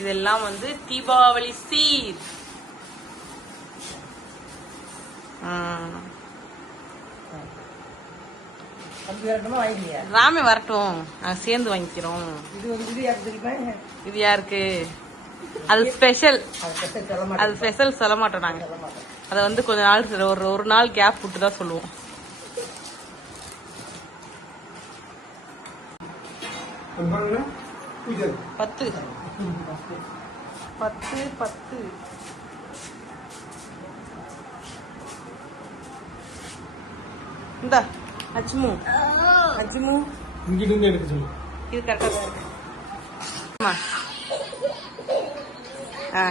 இதெல்லாம் வந்து தீபாவளி சீர். ராமே வரட்டும். நாங்க சேர்ந்து வாங்கிக்கிறோம். இது யாருக்கு? அது ஸ்பெஷல் அது ஸ்பெஷல் சொல்ல மாட்டோம் நாங்க. அதை வந்து கொஞ்ச நாள் ஒரு ஒரு நாள் கேப் விட்டு தான் சொல்லுவோம். பத்து பத்து இந்தா அஜ்மு அஜ்மு இங்கிட்டு எடுக்க சொல்லு இது கரெக்டாக தான் இருக்கு ஆமா. ஆ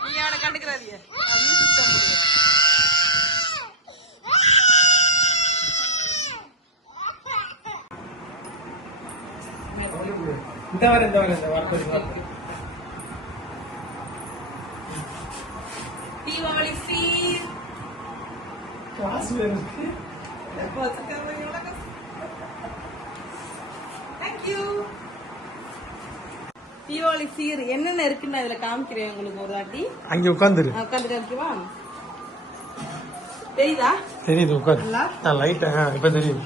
நீங்க அவனை கண்டுக்கிறாதீங்க இந்த வர இந்த வர இந்த வார்த்தை தீபாவளி ஃபீல் கிளாஸ் வேணும் தேங்க்யூ தீபாவளி சீர் என்னென்ன இருக்குன்னு இதுல காமிக்கிறேன் உங்களுக்கு ஒரு வாட்டி. அங்க உட்காந்துரு உட்காந்து காமிக்கவா தெரியுதா? தெரியுது உட்காரு. நல்லா? நான் லைட் இப்ப தெரியுது.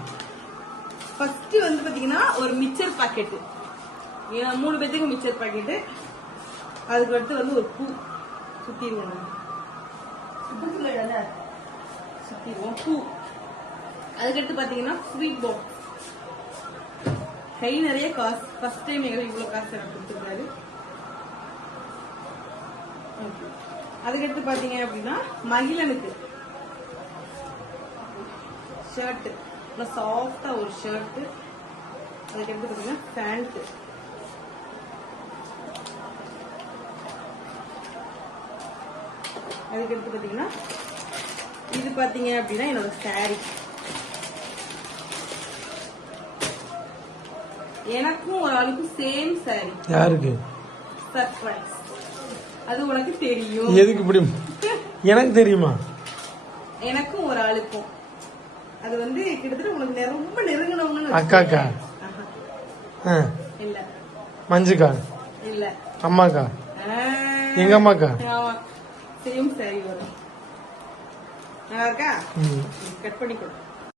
ஃபர்ஸ்ட் வந்து பாத்தீங்கன்னா ஒரு மிச்சர் பாக்கெட் மூணு பேத்துக்கு மிச்சர் பாக்கெட் அதுக்கு அடுத்து வந்து ஒரு பூ சுத்திடுவோம் சுத்திடுவோம். பூ. அதுக்கடுத்து பாத்தீங்கன்னா ஸ்வீட் பாக்ஸ் கை நிறைய காசு. ஃபர்ஸ்ட் டைம் எங்களுக்கு இவ்வளவு காசு எனக்கு கொடுத்துருக்காரு. அதுக்கடுத்து பாத்தீங்க அப்படின்னா மகிழனுக்கு. ஷர்ட் நல்லா சாஃப்டா ஒரு ஷர்ட் அதுக்கடுத்து பாத்தீங்கன்னா பேண்ட் அதுக்கடுத்து பாத்தீங்கன்னா இது பாத்தீங்க அப்படின்னா என்னோட saree. எனக்கும் ஒரு ஆளுக்கும் சேம் saree. யாருக்கு? சர்ப்ரைஸ் அது உனக்கு தெரியும். எதுக்கு இப்படி? எனக்கு தெரியுமா? எனக்கும் ஒரு ஆளுக்கும். அது வந்து கிட்டத்தட்ட உனக்கு ரொம்ப நெருங்கினவங்கன்னு அக்காக்கா? இல்ல. மஞ்சுக்கா? இல்ல. அம்மாக்கா. எங்க அம்மாக்கா ஆமா. சேம் சாரி வரும். நல்லா இருக்கா. கட் பண்ணி கொடு